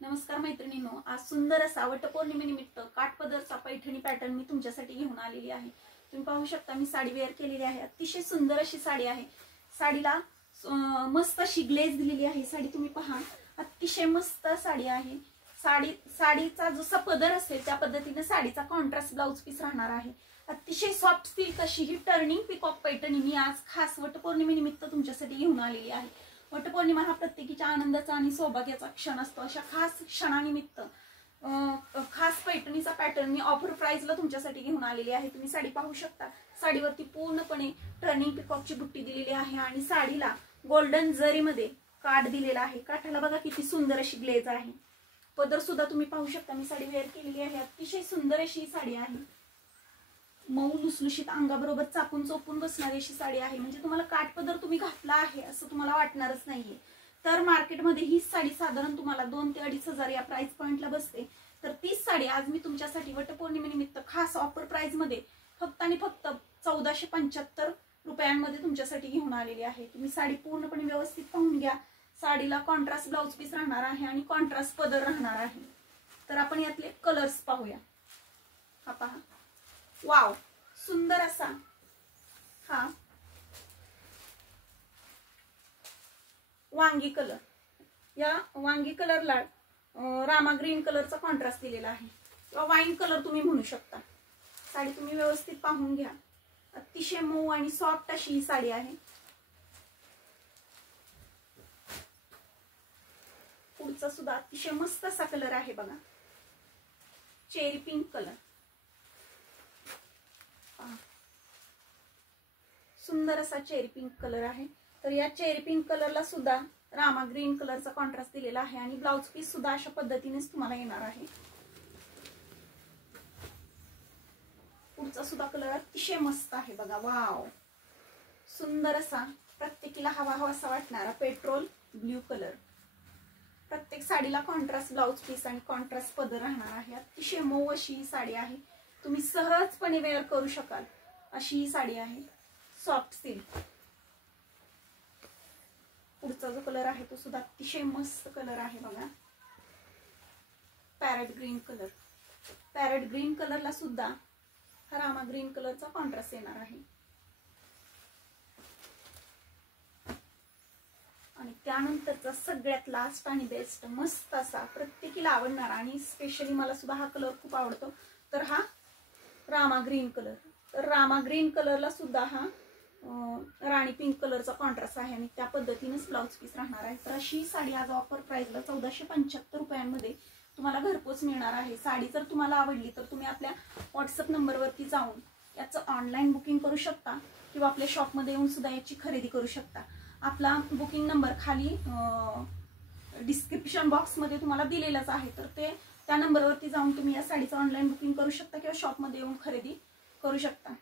नमस्कार मैत्रिणींनो, आज सुंदर असा वटपौर्णिमेनिमित्त काठपदरचा पैठणी पॅटर्न मी तुमच्यासाठी घेऊन आलेली आहे। तुम्ही पाहू शकता मी साडी वेअर केलेली आहे। अतिशय सुंदर अशी साडी आहे। साडीला मस्त अशी ग्लेज दिलेली आहे। साडी तुम्ही पहा, अतिशय मस्त साडी आहे। साडीचा जसा पदर असेल त्या पद्धतीने साडीचा कॉन्ट्रास्ट ब्लाउज पीस राहणार आहे। अतिशय सॉफ्ट सिल्क अशी ही टर्निंग पिकॉक पैठणी मी आज खास वटपौर्णिमेनिमित्त तुमच्यासाठी घेऊन आलेली आहे। वटपौर्णिमा हा प्रत्येकीच्या आनंदाचा आणि सौभाग्याचा क्षण असतो। अशा खास क्षणानिमित्त खास पैठणीचा पॅटर्न मी ऑफर प्राइसला तुमच्यासाठी घेऊन आलेली आहे। तुम्ही साडी पाहू शकता, साडीवरती पूर्णपणे टर्निंग पिकॉकची बुट्टी दिलेली आहे आणि साडीला गोल्डन जरीमध्ये काठ दिलेला आहे। काठाला बघा किती सुंदर अशी ग्लेज आहे। पदर सुद्धा तुम्ही पाहू शकता, मी साडी वेअर केलेली आहे। अतिशय सुंदर अशी साडी आहे। मऊ लुसलुशीत अंगाबरोबर चापून चोपून बसणारी अशी साडी आहे। म्हणजे तुम्हाला काठपदर तुम्ही घातला आहे असं तुम्हाला वाटणारच नाहीये। तर मार्केटमध्ये ही साडी साधारण तुम्हाला 2 ते 2.5 हजार या प्राइस पॉइंटला बसते। तर तीच साडी आज मी तुमच्यासाठी वटपौर्णिमेनिमित्त खास ऑफर प्राइस मध्ये फक्त आणि फक्त 1475 रुपयांमध्ये तुमच्यासाठी घेऊन आलेली आहे। तुम्ही साडी पूर्णपणे व्यवस्थित पाहून घ्या। साडीला कॉन्ट्रास्ट ब्लाउज पीस राहणार आहे आणि कॉन्ट्रास्ट पदर राहणार आहे। तर आपण यातले कलर्स पाहूया। हा पहा, वाव, सुंदर असा हा वांगी कलर। या वांगी कलरला रामा ग्रीन कलरचा कॉन्ट्रास्ट दिलेला आहे किंवा वाईन कलर तुम्ही म्हणू शकता। साडी तुम्ही व्यवस्थित पाहून घ्या। अतिशय मऊ आणि सॉफ्ट अशी ही साडी आहे। पुढचा सुद्धा अतिशय मस्त असा कलर आहे बघा, चेरी पिंक कलर। सुंदर असा चेरी पिंक कलर आहे। तर या चेरी पिंक कलरला सुद्धा रामा ग्रीन कलरचा कॉन्ट्रास्ट दिलेला आहे आणि ब्लाउज पीस सुद्धा अशा पद्धतीनेच तुम्हाला येणार आहे। पुढचा सुद्धा कलर अतिशय मस्त आहे बघा, वाव, सुंदर असा प्रत्येकीला हवा हवासा वाटणारा पेट्रोल ब्ल्यू कलर। प्रत्येक साडीला कॉन्ट्रास्ट ब्लाउज पीस आणि कॉन्ट्रास्ट पदर राहणार आहे। अतिशय मऊ अशी ही साडी आहे। तुम्ही सहजपणे वेअर करू शकाल अशी ही साडी आहे, सॉफ्ट सिल्क। पुढचा जो कलर आहे तो सुद्धा अतिशय मस्त कलर आहे बघा, parrot green colour. Parrot green कलरला सुद्धा हा रामा ग्रीन कलरचा कॉन्ट्रास्ट येणार आहे। आणि त्यानंतरचा सगळ्यात लास्ट आणि बेस्ट मस्त असा प्रत्येकीला आवडणार आणि स्पेशली मला सुद्धा हा कलर खूप आवडतो, तर हा रामा ग्रीन कलर। तर रामा ग्रीन कलरला सुद्धा हा राणी पिंक कलरचा कॉन्ट्रास्ट आहे आणि त्या पद्धतीनेच ब्लाउज पीस राहणार आहे। तर अशी साडी आज ऑफर प्राइसला 1475 रुपयांमध्ये तुम्हाला घरपोच मिळणार आहे। साडी जर तुम्हाला आवडली तर तुम्ही आपल्या व्हॉट्सअप नंबरवरती जाऊन याचं ऑनलाईन बुकिंग करू शकता किंवा आपल्या शॉपमध्ये येऊन सुद्धा याची खरेदी करू शकता। आपला बुकिंग नंबर खाली डिस्क्रिप्शन बॉक्समध्ये तुम्हाला दिलेलाच आहे। तर त्या नंबरवरती जाऊन तुम्ही या साडीचं ऑनलाईन बुकिंग करू शकता किंवा शॉपमध्ये येऊन खरेदी करू शकता।